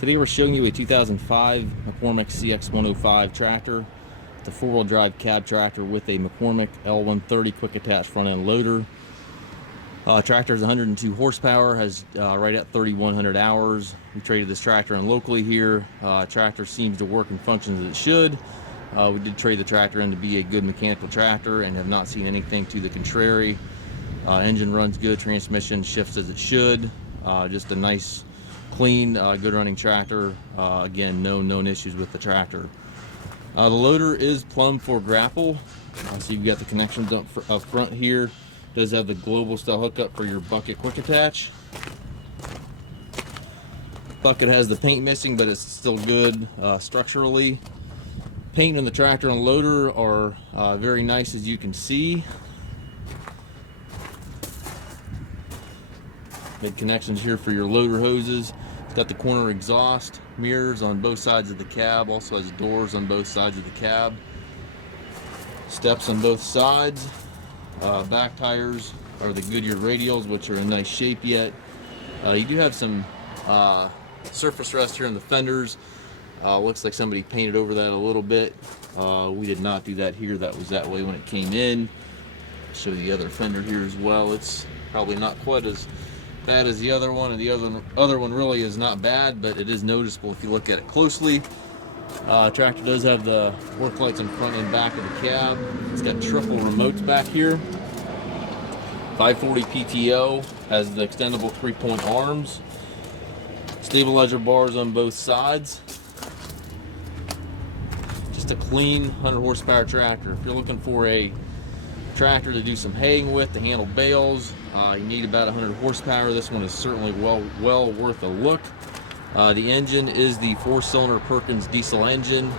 Today we're showing you a 2005 McCormick CX105 tractor. It's a four-wheel drive cab tractor with a McCormick L130 quick attach front end loader. Tractor is 102 horsepower, has right at 3,100 hours. We traded this tractor in locally here. Tractor seems to work and function as it should. We did trade the tractor in to be a good mechanical tractor and have not seen anything to the contrary. Engine runs good, transmission shifts as it should. Just a nice, clean, good running tractor. Again, no known issues with the tractor. The loader is plumbed for Grapple. So you've got the connections up front here. Does have the global style hookup for your bucket quick attach. Bucket has the paint missing, but it's still good structurally. Paint on the tractor and loader are very nice, as you can see. Made connections here for your loader hoses. It's got the corner exhaust, mirrors on both sides of the cab, also has doors on both sides of the cab. Steps on both sides. Back tires are the Goodyear radials, which are in nice shape yet. You do have some surface rust here in the fenders. Looks like somebody painted over that a little bit. We did not do that here. That was that way when it came in. Show you the other fender here as well. It's probably not quite as bad as the other one, and the other one really is not bad, but it is noticeable if you look at it closely. Tractor does have the work lights in front and back of the cab. It's got triple remotes back here. 540 PTO, has the extendable 3-point arms. Stabilizer bars on both sides. Just a clean 100 horsepower tractor. If you're looking for a tractor to do some haying with, to handle bales, you need about 100 horsepower. This one is certainly well worth a look. The engine is the 4-cylinder Perkins diesel engine.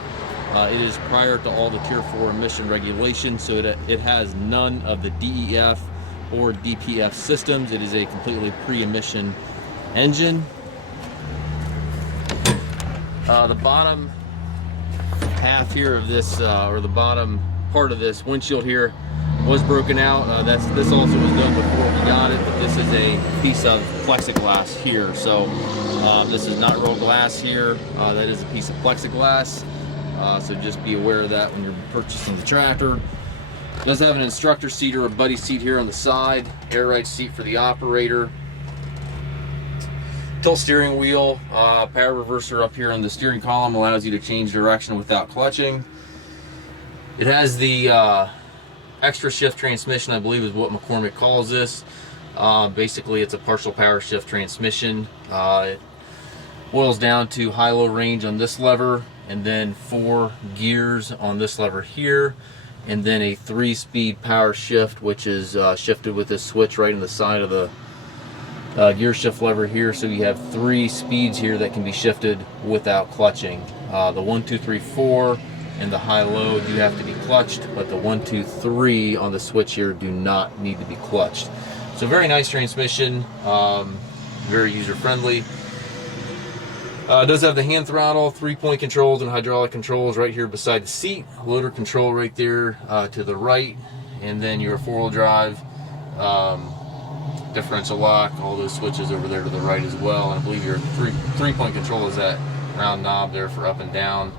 It is prior to all the Tier 4 emission regulations, so it has none of the DEF or DPF systems. It is a completely pre-emission engine. The bottom half here of this, or the bottom part of this windshield here, was broken out. This also was done before we got it, but this is a piece of plexi-glass here. So this is not real glass here. That is a piece of plexi-glass. So just be aware of that when you're purchasing the tractor. It does have an instructor seat or a buddy seat here on the side. Air ride seat for the operator. Tilt steering wheel. Power reverser up here on the steering column allows you to change direction without clutching. It has the Xtra-shift transmission, I believe is what McCormick calls this. Basically it's a partial power shift transmission. It boils down to high-low range on this lever, and then 4 gears on this lever here, and then a 3-speed power shift, which is shifted with this switch right in the side of the gear shift lever here. So you have 3 speeds here that can be shifted without clutching. The 1, 2, 3, 4 and the high-low do have to be clutched, but the 1, 2, 3 on the switch here do not need to be clutched. So very nice transmission, very user-friendly. It does have the hand throttle, 3-point controls and hydraulic controls right here beside the seat. Loader control right there to the right, and then your 4-wheel drive, differential lock, all those switches over there to the right as well. And I believe your 3-point control is that round knob there for up and down.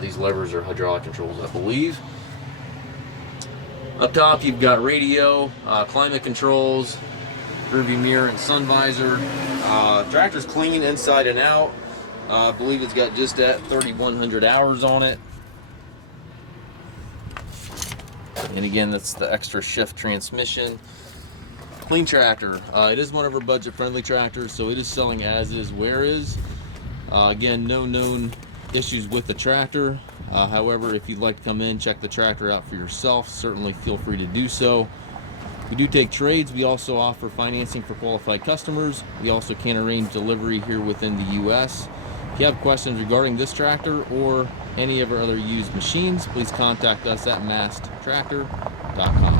These levers are hydraulic controls, I believe. Up top you've got radio, climate controls, rearview mirror and sun visor. Tractor's clean inside and out. I believe it's got just at 3,100 hours on it. And again, that's the Xtra-shift transmission. Clean tractor. It is one of our budget-friendly tractors, so it is selling as is, where is. Again, no known issues with the tractor. However, if you'd like to come in, check the tractor out for yourself, certainly feel free to do so. We do take trades. We also offer financing for qualified customers. We also can arrange delivery here within the US. If you have questions regarding this tractor or any of our other used machines, please contact us at masttractor.com.